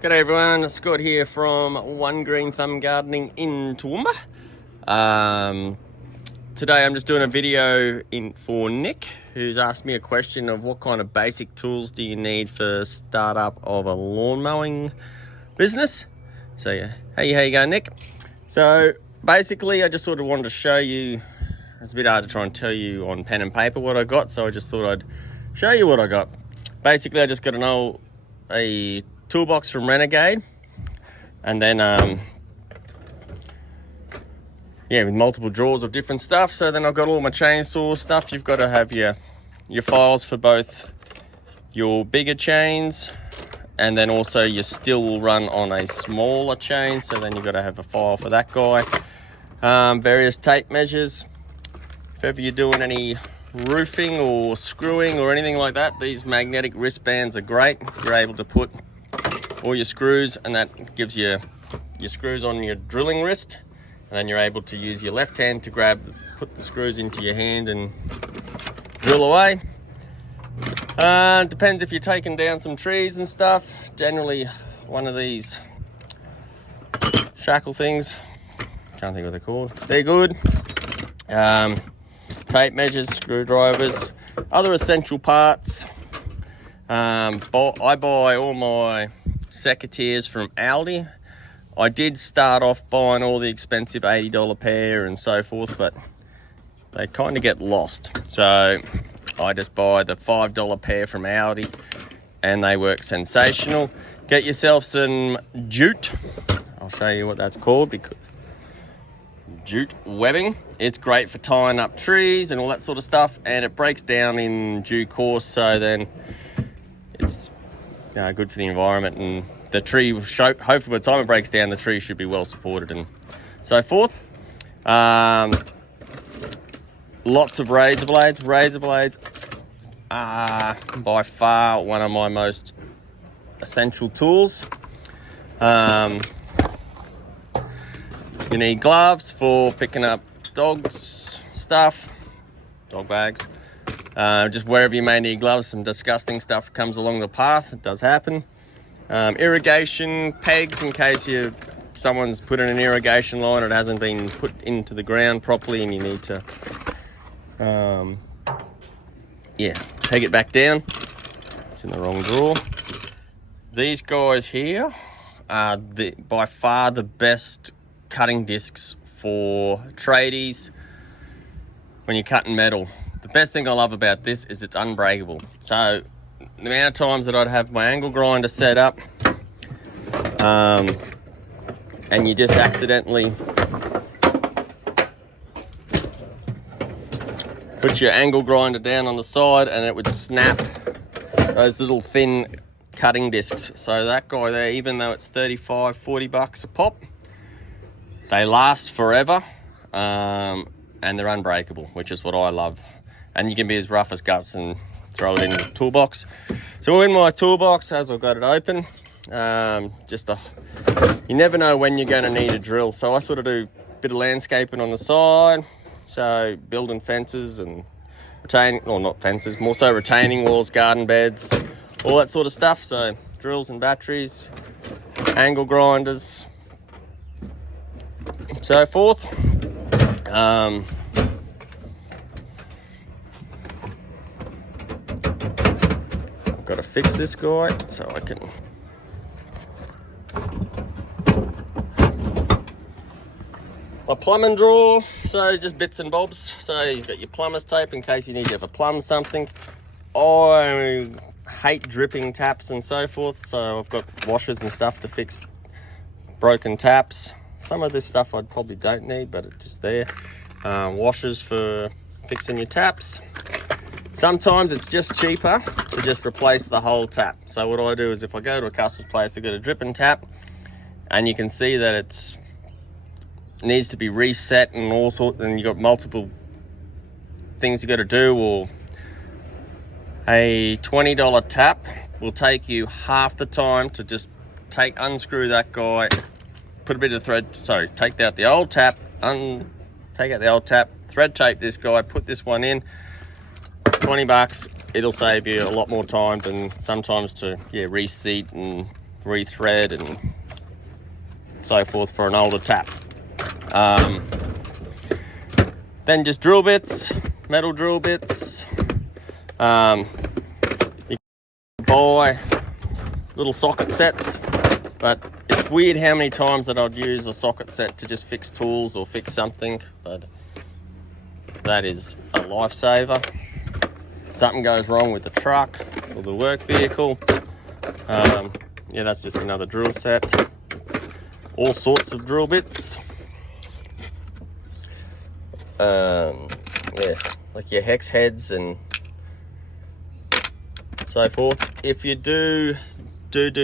G'day everyone, Scott here from One Green Thumb Gardening in Toowoomba. Today I'm just doing a video for Nick, who's asked me a question of what kind of basic tools do you need for startup of a lawn mowing business. So yeah, how you going, Nick? So basically I just sort of wanted to show you, it's a bit hard to try and tell you on pen and paper what I got, so I just thought I'd show you what I got. Basically I just got a toolbox from Renegade, and then with multiple drawers of different stuff. So then I've got all my chainsaw stuff. You've got to have your files for both your bigger chains, and then also your still will run on a smaller chain, so then you've got to have a file for that guy. Various tape measures if ever you're doing any roofing or screwing or anything like that. These magnetic wristbands are great. You're able to put all your screws, and that gives you your screws on your drilling wrist, and then you're able to use your left hand to put the screws into your hand and drill away. Depends if you're taking down some trees and stuff. Generally one of these shackle things, can't think what they're called, they're good. Tape measures, screwdrivers, other essential parts. I buy all my Secateurs from Aldi. I did start off buying all the expensive $80 pair and so forth, but they kind of get lost. So I just buy the $5 pair from Aldi, and they work sensational. Get yourself some jute. I'll show you what that's called, because jute webbing. It's great for tying up trees and all that sort of stuff, and it breaks down in due course, so then it's good for the environment, and the tree will hopefully by the time it breaks down, the tree should be well supported and so forth. Lots of razor blades. Razor blades are by far one of my most essential tools. You need gloves for picking up dogs stuff, dog bags. Just wherever you may need gloves, some disgusting stuff comes along the path. It does happen. Irrigation pegs, in case someone's put in an irrigation line, it hasn't been put into the ground properly, and you need to peg it back down. It's in the wrong drawer. These guys here are by far the best cutting discs for tradies when you're cutting metal. The best thing I love about this is it's unbreakable. So the amount of times that I'd have my angle grinder set up, and you just accidentally put your angle grinder down on the side, and it would snap those little thin cutting discs. So that guy there, even though it's $35-40 a pop, they last forever, and they're unbreakable, which is what I love. And you can be as rough as guts and throw it in your toolbox. So in my toolbox, as I've got it open, you never know when you're going to need a drill. So I sort of do a bit of landscaping on the side, so building fences and more so retaining walls, garden beds, all that sort of stuff. So drills and batteries, angle grinders, so forth. Got to fix this guy so I can my plumbing drawer, so just bits and bobs. So you've got your plumber's tape in case you need to ever plumb something. I hate dripping taps and so forth, so I've got washers and stuff to fix broken taps. Some of this stuff I probably don't need, but it's just there. Washers for fixing your taps. Sometimes it's just cheaper to just replace the whole tap. So what I do is, if I go to a customer's place, I get a dripping tap, and you can see that it needs to be reset and all sorts, and you've got multiple things you got to do. Or a $20 tap will take you half the time to just unscrew that guy, put a bit of thread, take out the old tap, thread tape this guy, put this one in. $20, it'll save you a lot more time than sometimes to reseat and rethread and so forth for an older tap. Then just drill bits, metal drill bits. You can buy little socket sets, but it's weird how many times that I'd use a socket set to just fix tools or fix something, but that is a lifesaver. Something goes wrong with the truck or the work vehicle. Yeah, that's just another drill set. All sorts of drill bits. Yeah, like your hex heads and so forth. If you do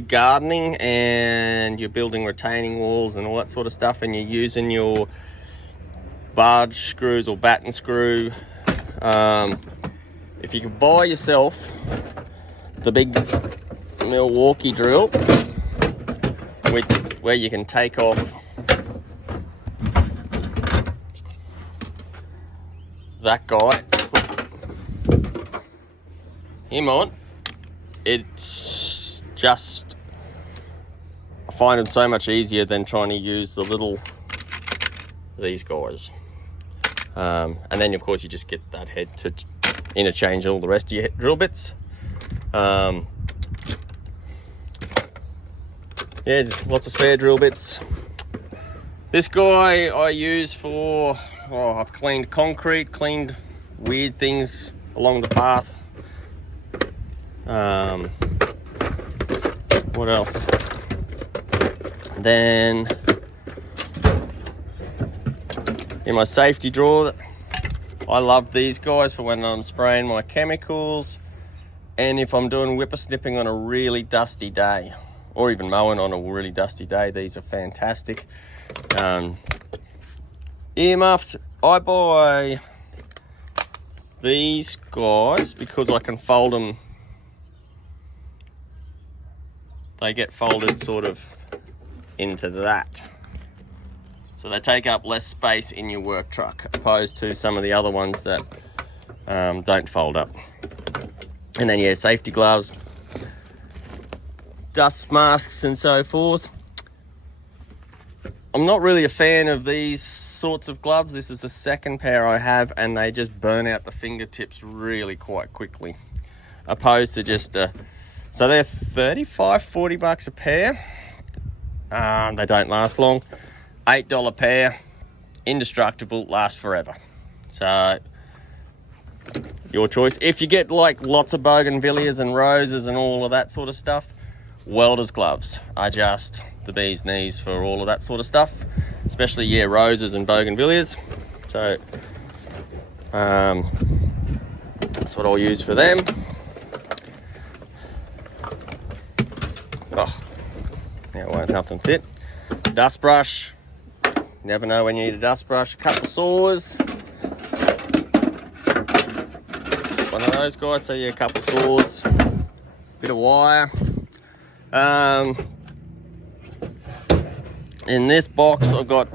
gardening and you're building retaining walls and all that sort of stuff, and you're using your barge screws or batten screw, if you can buy yourself the big Milwaukee drill where you can take off that guy, him on, it's just, I find them so much easier than trying to use these guys. And then of course you just get that head to interchange all the rest of your drill bits. Yeah, just lots of spare drill bits. This guy I use for, I've cleaned concrete, cleaned weird things along the path. What else? Then in my safety drawer, I love these guys for when I'm spraying my chemicals, and if I'm doing whippersnipping on a really dusty day, or even mowing on a really dusty day, these are fantastic. Earmuffs, I buy these guys because I can fold them. They get folded sort of into that. So they take up less space in your work truck, opposed to some of the other ones that don't fold up. And then, yeah, safety gloves, dust masks and so forth. I'm not really a fan of these sorts of gloves. This is the second pair I have, and they just burn out the fingertips really quite quickly. Opposed to just, so they're 35, 40 bucks a pair. They don't last long. $8 pair, indestructible, last forever. So, your choice. If you get like lots of bougainvilleas and roses and all of that sort of stuff, welder's gloves are just the bee's knees for all of that sort of stuff, especially, yeah, roses and bougainvilleas. So that's what I'll use for them. Oh, now it won't nothing fit. Dust brush, never know when you need a dust brush. A couple saws, one of those guys, so yeah, a couple saws, bit of wire. In this box I've got,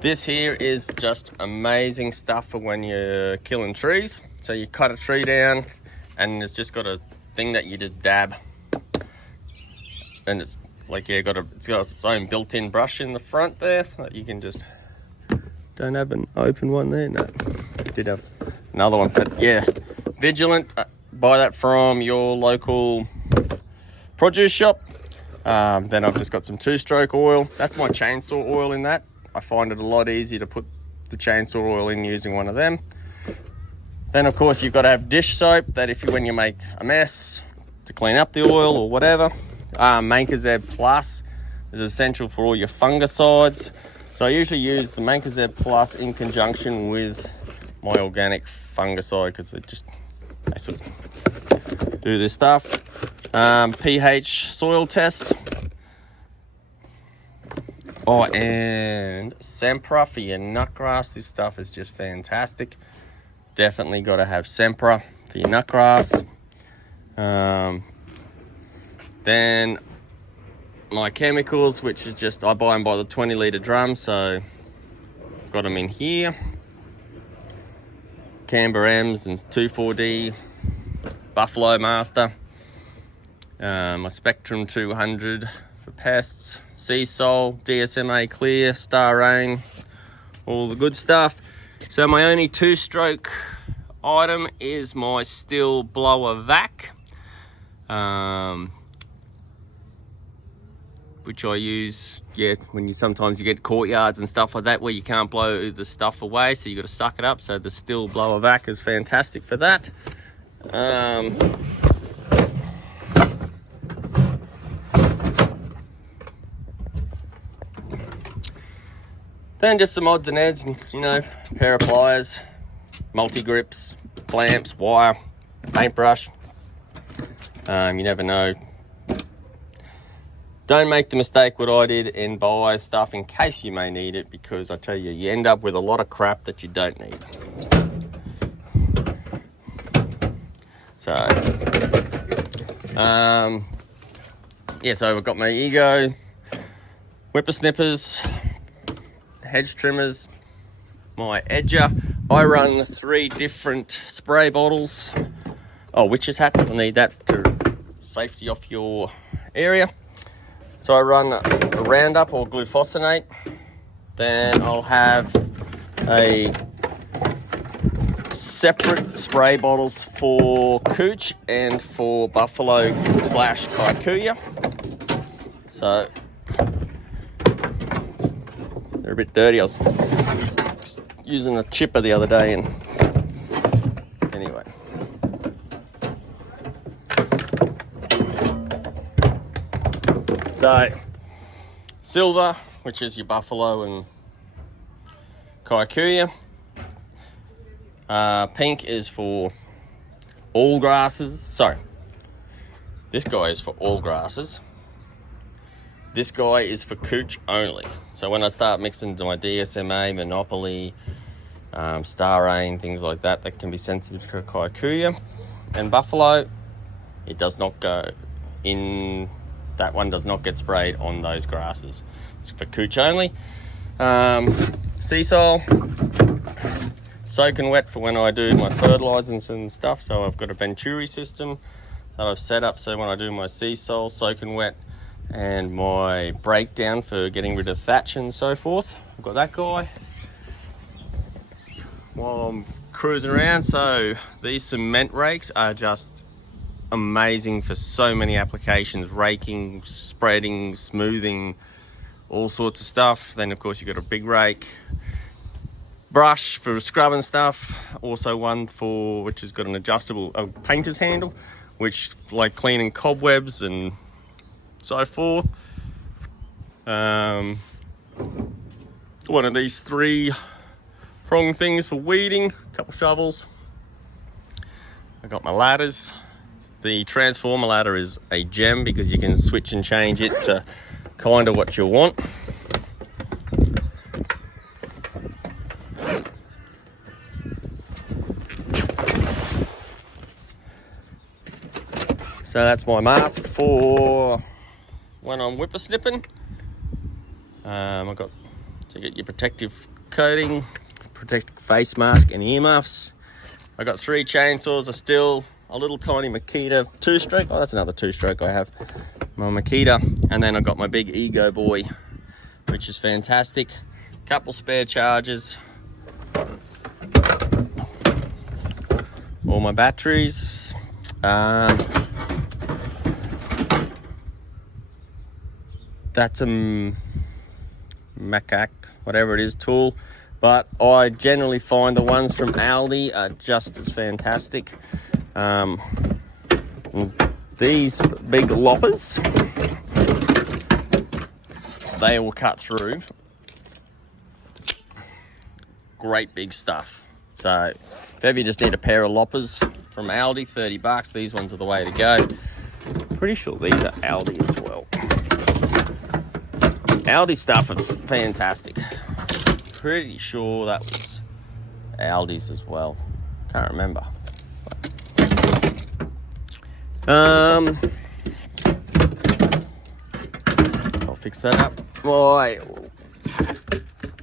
this here is just amazing stuff for when you're killing trees. So you cut a tree down and it's just got a thing that you just dab, and it's like, yeah, it's got its own built-in brush in the front there that you can just, don't have an open one there, no, I did have another one, but yeah, Vigilant, buy that from your local produce shop. Then I've just got some 2-stroke oil. That's my chainsaw oil in that. I find it a lot easier to put the chainsaw oil in using one of them. Then of course you've got to have dish soap, that if you, when you make a mess, to clean up the oil or whatever. Mancozeb Plus is essential for all your fungicides. So I usually use the Mancozeb Plus in conjunction with my organic fungicide, because they sort of do this stuff. pH soil test. Oh, and Sempra for your nutgrass. This stuff is just fantastic. Definitely got to have Sempra for your nutgrass. Then my chemicals, which is just, I buy them by the 20-litre drum, so I've got them in here. Camber M's and 2,4-D, Buffalo Master. My Spectrum 200 for pests, Seasol, DSMA Clear, Star Rain, all the good stuff. So my only 2-stroke item is my Stihl Blower Vac, which I use, when sometimes you get courtyards and stuff like that where you can't blow the stuff away, so you got to suck it up. So the Stihl Blower Vac is fantastic for that. Then just some odds and ends, and a pair of pliers, multi-grips, clamps, wire, paintbrush. You never know. Don't make the mistake what I did and buy stuff in case you may need it, because I tell you, you end up with a lot of crap that you don't need. So, so I've got my Ego, whippersnippers, hedge trimmers, my edger. I run 3 different spray bottles. Oh, witch's hats, you'll need that to safety off your area. So I run a Roundup or glufosinate. Then I'll have a separate spray bottles for cooch and for buffalo / kikuyu. So they're a bit dirty. I was using a chipper the other day, and anyway. So silver, which is your buffalo and kikuyu. Pink is for all grasses. Sorry, this guy is for all grasses. This guy is for cooch only. So when I start mixing to my DSMA, Monopoly, Star Rain, things like that, that can be sensitive to kikuyu and buffalo, it does not go in. That one does not get sprayed on those grasses. It's for cooch only. Seasol, soak and wet for when I do my fertilizers and stuff. So I've got a Venturi system that I've set up, so when I do my Seasol, soak and wet, and my breakdown for getting rid of thatch and so forth, I've got that guy while I'm cruising around. So these cement rakes are just amazing for so many applications: raking, spreading, smoothing, all sorts of stuff. Then of course you've got a big rake, brush for scrubbing stuff, also one for which has got an adjustable painter's handle, which like cleaning cobwebs and so forth. One of these 3-prong things for weeding, a couple shovels. I got my ladders. The transformer ladder is a gem because you can switch and change it to kind of what you want. So that's my mask for when I'm whippersnipping. I've got to get your protective coating, protective face mask and earmuffs. I got 3 chainsaws, a Stihl, a little tiny Makita 2-stroke. Oh, that's another 2-stroke I have. My Makita. And then I've got my big Ego boy, which is fantastic. Couple spare chargers. All my batteries. That's a macaque, whatever it is, tool. But I generally find the ones from Aldi are just as fantastic. These big loppers, they will cut through great big stuff. So if ever you just need a pair of loppers from Aldi, $30, these ones are the way to go. Pretty sure these are Aldi as well. Aldi stuff is fantastic. Pretty sure that was Aldi's as well. Can't remember. I'll fix that up. My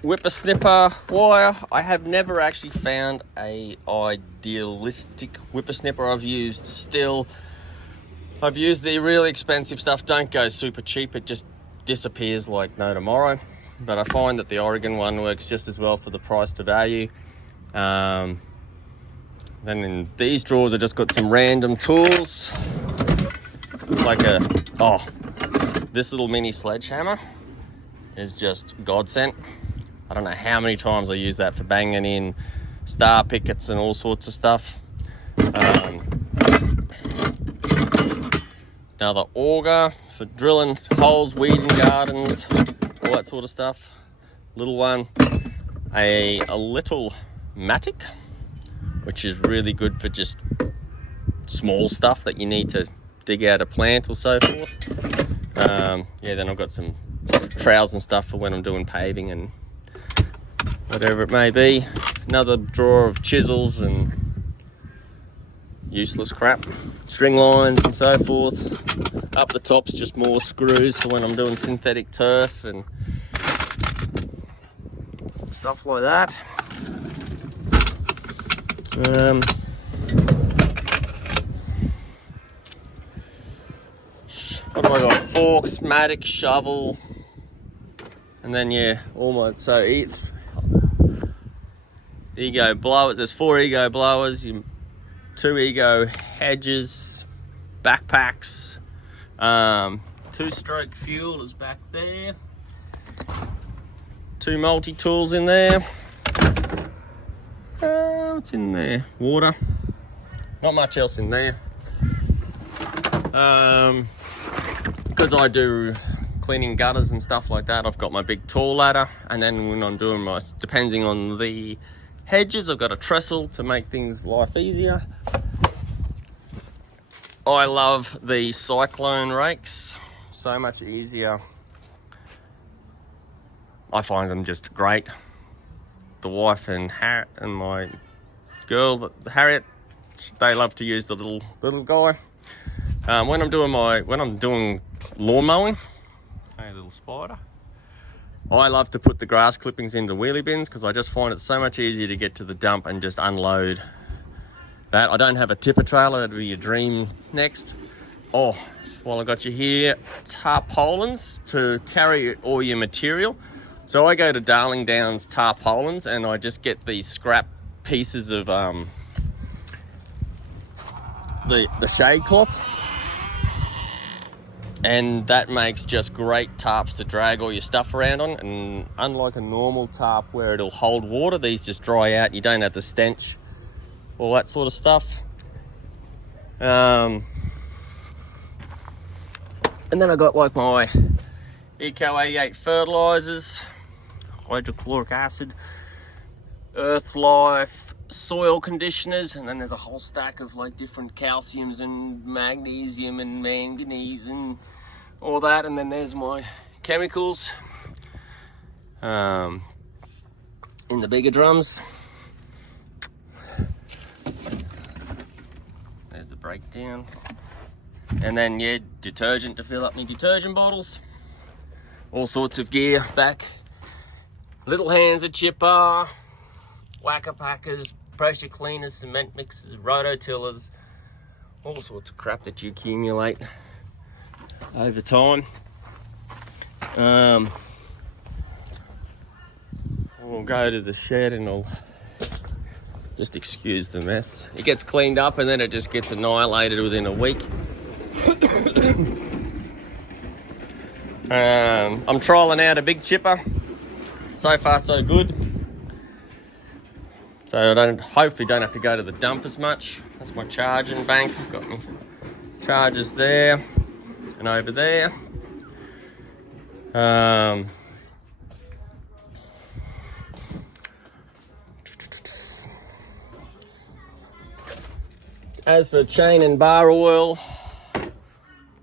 whippersnipper wire. I have never actually found a idealistic whippersnipper. I've used Stihl I've used the really expensive stuff. Don't go super cheap, it just disappears like no tomorrow. But I find that the Oregon one works just as well for the price to value. Then in these drawers I just got some random tools. Like this little mini sledgehammer is just godsend. I don't know how many times I use that for banging in star pickets and all sorts of stuff. Another auger for drilling holes, weeding gardens, all that sort of stuff. Little one. A little mattock, which is really good for just small stuff that you need to dig out a plant or so forth. Yeah, then I've got some trowels and stuff for when I'm doing paving and whatever it may be. Another drawer of chisels and useless crap, string lines and so forth. Up the top's just more screws for when I'm doing synthetic turf and stuff like that. What do I got? Forks, mattock, shovel, and then yeah, all my Ego blower. There's 4 Ego blowers, 2 Ego hedges, backpacks, 2-stroke fuel is back there, 2 multi-tools in there. What's in there? Water. Not much else in there. Because I do cleaning gutters and stuff like that, I've got my big tall ladder, and then when I'm doing my, depending on the hedges, I've got a trestle to make life easier. I love the Cyclone Rakes, so much easier. I find them just great. The wife and my girl, Harriet, they love to use the little guy. When I'm doing lawn mowing, hey little spider, I love to put the grass clippings into wheelie bins because I just find it so much easier to get to the dump and just unload that. I don't have a tipper trailer, that'd be your dream next. Oh, while I got you here, tarpaulins to carry all your material. So I go to Darling Downs Tarpaulins and I just get these scrap pieces of the shade cloth, and that makes just great tarps to drag all your stuff around on. And unlike a normal tarp where it'll hold water, these just dry out. You don't have the stench, all that sort of stuff. And then I got like my Eco 88 fertilizers, hydrochloric acid, earth life, soil conditioners, and then there's a whole stack of like different calciums and magnesium and manganese and all that. And then there's my chemicals in the bigger drums. There's the breakdown. And then yeah, detergent to fill up my detergent bottles. All sorts of gear back. Little Hands chipper, whacker packers, pressure cleaners, cement mixers, rototillers, all sorts of crap that you accumulate over time. We'll go to the shed and I'll just excuse the mess. It gets cleaned up and then it just gets annihilated within a week. I'm trialing out a big chipper. So far so good. So I hopefully don't have to go to the dump as much. That's my charging bank. I've got my chargers there and over there. As for chain and bar oil,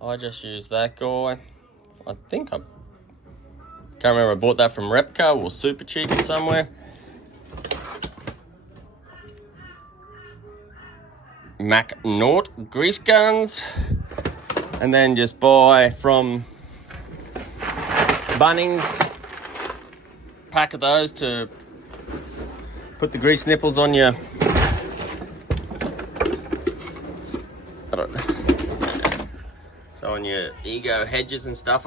I just use that guy. I think I can't remember, I bought that from Repco or Super Cheap or somewhere. Mac Nort grease guns, and then just buy from Bunnings, pack of those to put the grease nipples on your, on your ego hedges and stuff.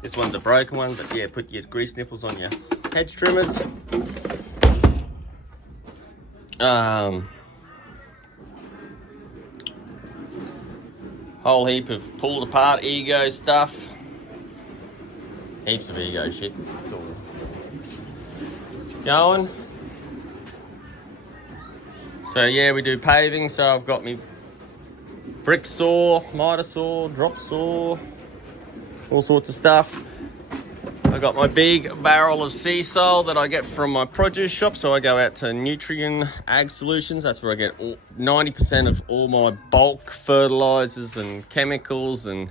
This one's a broken one, but yeah, put your grease nipples on your hedge trimmers. Whole heap of pulled apart ego stuff. Heaps of ego shit. It's all going. So yeah, we do paving. So I've got me brick saw, miter saw, drop saw, all sorts of stuff. I got my big barrel of sea salt that I get from my produce shop. So I go out to Nutrient Ag Solutions. That's where I get 90% of all my bulk fertilizers and chemicals. And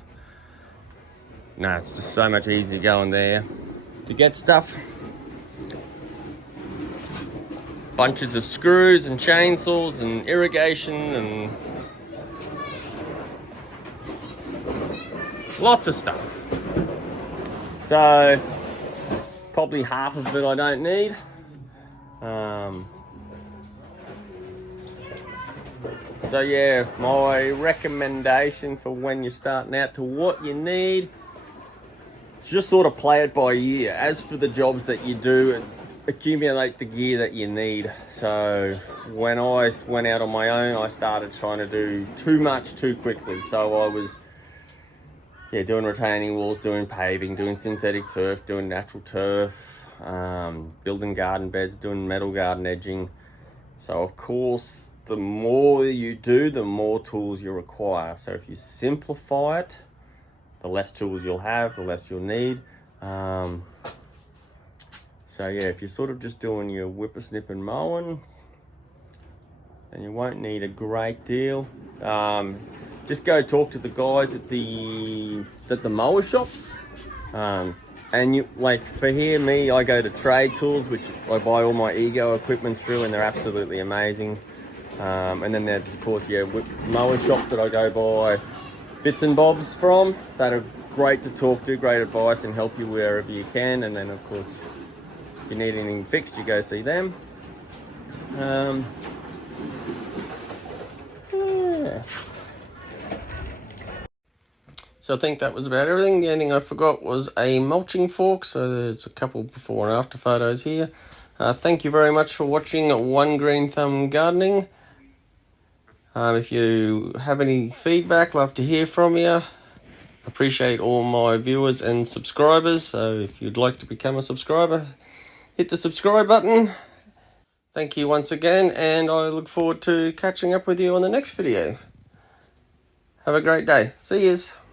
it's just so much easier going there to get stuff. Bunches of screws and chainsaws and irrigation and lots of stuff. So probably half of it I don't need. So yeah, my recommendation for when you're starting out to what you need, just sort of play it by ear. As for the jobs that you do, accumulate the gear that you need. So when I went out on my own, I started trying to do too much too quickly. So I was doing retaining walls, doing paving, doing synthetic turf, doing natural turf, building garden beds, doing metal garden edging. So of course, the more you do, the more tools you require. So if you simplify it, the less tools you'll have, the less you'll need. So yeah, if you're sort of just doing your whippersnip and mowing, then you won't need a great deal. Just go talk to the guys at the mower shops. And you, like for here, I go to Trade Tools, which I buy all my ego equipment through, and they're absolutely amazing. And then there's of course mower shops that I go buy bits and bobs from that are great to talk to, great advice, and help you wherever you can. And then of course, if you need anything fixed, you go see them. Yeah. So I think that was about everything. The only thing I forgot was a mulching fork. So there's a couple before and after photos here. Thank you very much for watching One Green Thumb Gardening. If you have any feedback, love to hear from you. Appreciate all my viewers and subscribers. So if you'd like to become a subscriber, hit the subscribe button. Thank you once again, and I look forward to catching up with you on the next video. Have a great day. See yous.